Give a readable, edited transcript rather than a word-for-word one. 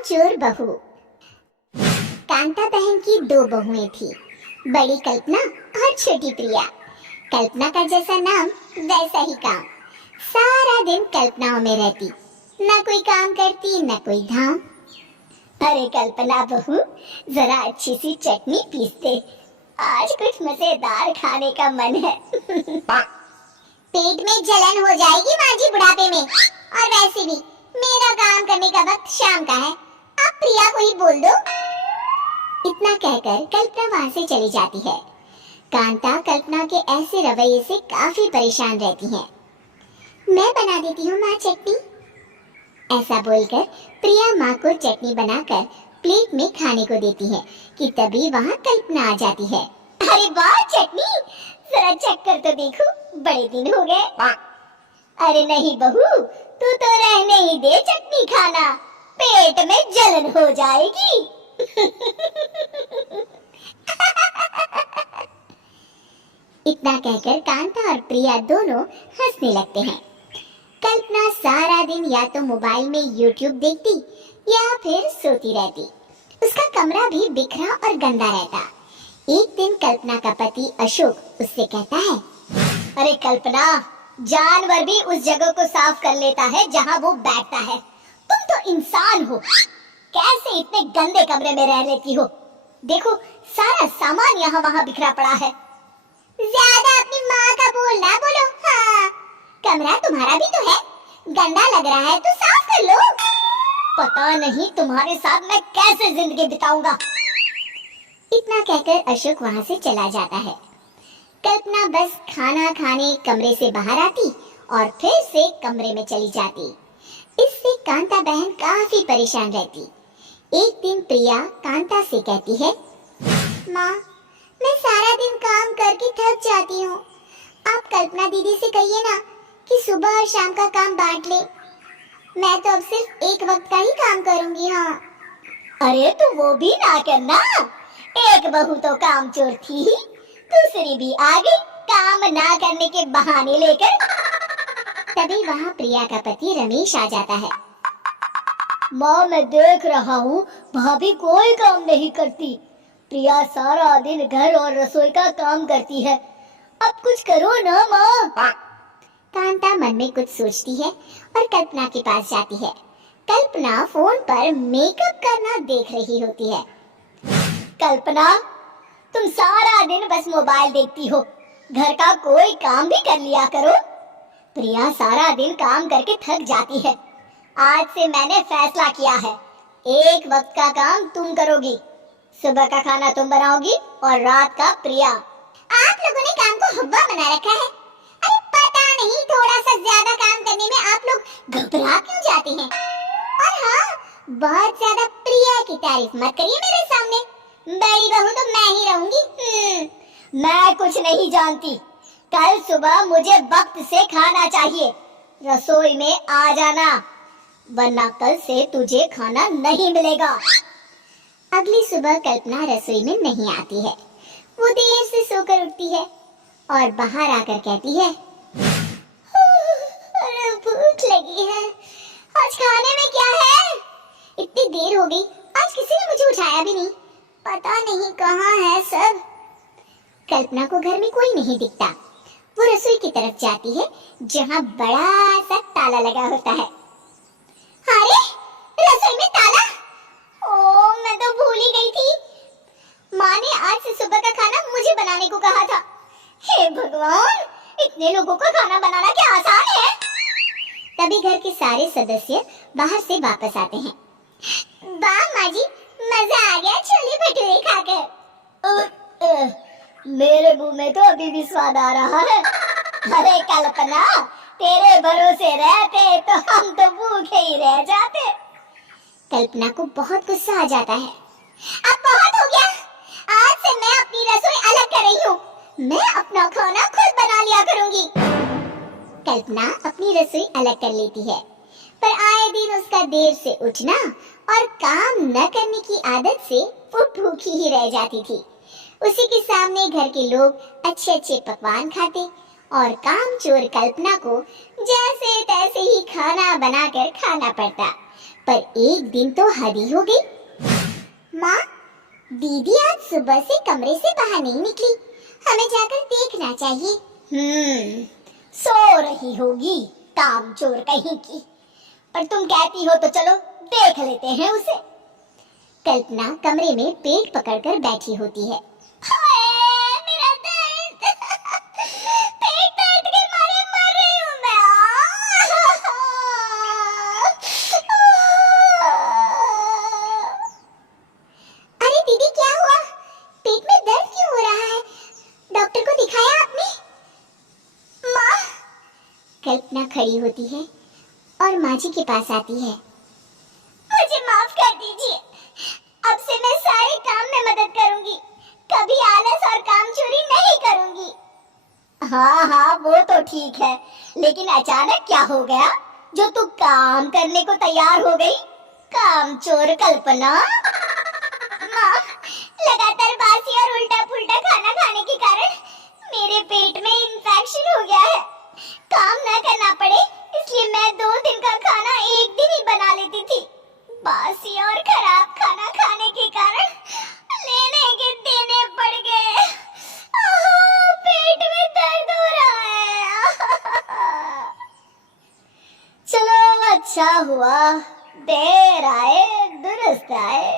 कामचोर बहू। कांता बहन की दो बहुएं थी, बड़ी कल्पना और छोटी प्रिया। कल्पना का जैसा नाम वैसा ही काम। सारा दिन कल्पनाओं में रहती, न कोई काम करती न कोई धाम। अरे कल्पना बहू, जरा अच्छी सी चटनी पीस दे, आज कुछ मजेदार खाने का मन है। पेट में जलन हो जाएगी माँ जी बुढ़ापे में, और वैसे भी मेरा काम करने का वक्त शाम का है, आप प्रिया को ही बोल दो। इतना कहकर कल्पना वहां से चली जाती है। कांता कल्पना के ऐसे रवैये से काफी परेशान रहती है। मैं बना देती हूँ माँ चटनी, ऐसा बोलकर प्रिया माँ को चटनी बनाकर प्लेट में खाने को देती है कि तभी वहाँ कल्पना आ जाती है। अरे वाह चटनी, जरा चख कर तो देखो, बड़े दिन हो गए। अरे नहीं बहू, तू तो रहने ही दे चटनी खाना, पेट में जलन हो जाएगी। इतना कहकर कांता और प्रिया दोनों हंसने लगते हैं। कल्पना सारा दिन या तो मोबाइल में यूट्यूब देखती या फिर सोती रहती। उसका कमरा भी बिखरा और गंदा रहता। एक दिन कल्पना का पति अशोक उससे कहता है, अरे कल्पना, जानवर भी उस जगह को साफ कर लेता है जहाँ वो बैठता है, तुम तो इंसान हो, कैसे इतने गंदे कमरे में रह लेती हो? देखो सारा सामान यहाँ वहाँ बिखरा पड़ा है। ज्यादा अपनी माँ का बोलना बोलो। हाँ, कमरा तुम्हारा भी तो है, गंदा लग रहा है तो साफ कर लो। पता नहीं तुम्हारे साथ मैं कैसे जिंदगी बिताऊंगा। इतना कहकर अशोक वहाँ से चला जाता है। कल्पना बस खाना खाने कमरे से बाहर आती और फिर से कमरे में चली जाती। इससे कांता बहन काफी परेशान रहती। एक दिन प्रिया कांता से कहती है, माँ, मैं सारा दिन काम करके थक जाती हूँ, आप कल्पना दीदी से कहिए ना कि सुबह और शाम का काम बांट ले, मैं तो अब सिर्फ एक वक्त का ही काम करूँगी। हाँ। अरे तो वो भी ना करना, एक बहू तो कामचोर थी, दूसरी भी आ गई काम ना करने के बहाने लेकर। तभी वहाँ प्रिया का पति रमेश आ जाता है। माँ, मैं देख रहा हूँ भाभी कोई काम नहीं करती, प्रिया सारा दिन घर और रसोई का काम करती है, अब कुछ करो ना माँ। कांता मन में कुछ सोचती है और कल्पना के पास जाती है। कल्पना फोन पर मेकअप करना देख रही होती है। कल्पना, तुम सारा दिन बस मोबाइल देखती हो, घर का कोई काम भी कर लिया करो। प्रिया सारा दिन काम करके थक जाती है, आज से मैंने फैसला किया है, एक वक्त का काम तुम करोगी, सुबह का खाना तुम बनाओगी और रात का प्रिया। आप लोगों ने काम को हवा बना रखा है। अरे पता नहीं थोड़ा सा ज्यादा काम करने में आप लोग घबरा क्यों जाते हैं। और हाँ, बहुत ज्यादा प्रिया की तारीफ मत करिए मेरे सामने, बड़ी बहू तो मैं ही रहूंगी। मैं कुछ नहीं जानती, कल सुबह मुझे वक्त से खाना चाहिए, रसोई में आ जाना, वरना कल से तुझे खाना नहीं मिलेगा। अगली सुबह कल्पना रसोई में नहीं आती है। वो देर से सोकर उठती है और बाहर आकर कहती है, अरे भूख लगी है, आज खाने में क्या है? इतनी देर हो गई, आज किसी ने मुझे उठाया भी नहीं, पता नहीं कहाँ है सब। कल्पना को घर में कोई नहीं दिखता। वो रसोई की तरफ जाती है जहाँ बड़ा सा ताला लगा होता है। अरे रसोई में ताला! ओह, मैं तो भूल ही गई थी। माँ ने आज से सुबह का खाना मुझे बनाने को कहा था। हे भगवान, इतने लोगों का खाना बनाना क्या आसान है। तभी घर के सारे सदस्य बाहर से वापस आते हैं। वाह माँ जी, मजा आ गया छोले भटूरे खाकर। मेरे मुंह में तो अभी भी स्वाद आ रहा है। अरे कल्पना, तेरे भरोसे रहते तो हम तो भूखे ही रह जाते। कल्पना को बहुत गुस्सा आ जाता है। अब बहुत हो गया, आज से मैं अपनी रसोई अलग कर रही हूँ, मैं अपना खाना खुद बना लिया करूँगी। कल्पना अपनी रसोई अलग कर लेती है, पर आए दिन उसका देर से उठना और काम न करने की आदत से वो भूखी ही रह जाती थी। उसी के सामने घर के लोग अच्छे अच्छे पकवान खाते और कामचोर कल्पना को जैसे तैसे ही खाना बनाकर खाना पड़ता। पर एक दिन तो हद ही हो गई। माँ, दीदी आज सुबह से कमरे से बाहर नहीं निकली, हमें जाकर देखना चाहिए। सो रही होगी, कामचोर कहीं की। पर तुम कहती हो तो चलो देख लेते हैं उसे। कल्पना कमरे में पेट पकड़कर बैठी होती है। हाय, मेरा दर्द। पेट दर्द के मारे मर रही हूँ मैं। अरे दीदी, क्या हुआ? पेट में दर्द क्यों हो रहा है? डॉक्टर को दिखाया आपने? माँ। कल्पना खड़ी होती है और माँ जी के पास आती है। मुझे माफ कर दीजिए, अब से मैं सारे काम में मदद करूंगी, कभी आलस और काम चोरी नहीं करूंगी। हाँ हाँ, वो तो ठीक है, लेकिन अचानक क्या हो गया जो तू काम करने को तैयार हो गई? कामचोर कल्पना। माँ, लगातार बासी और उल्टा पुल्टा खाना खाने के कारण मेरे पेट में इंफेक्शन हो गया है। काम न करना पड़े इसलिए मैं 2 दिन का खाना एक दिन ही बना लेती थी। बासी और खराब खाना खाने के कारण लेने के देने पड़ गए। पेट में दर्द हो रहा है। चलो अच्छा हुआ, देर आए दुरुस्त आए।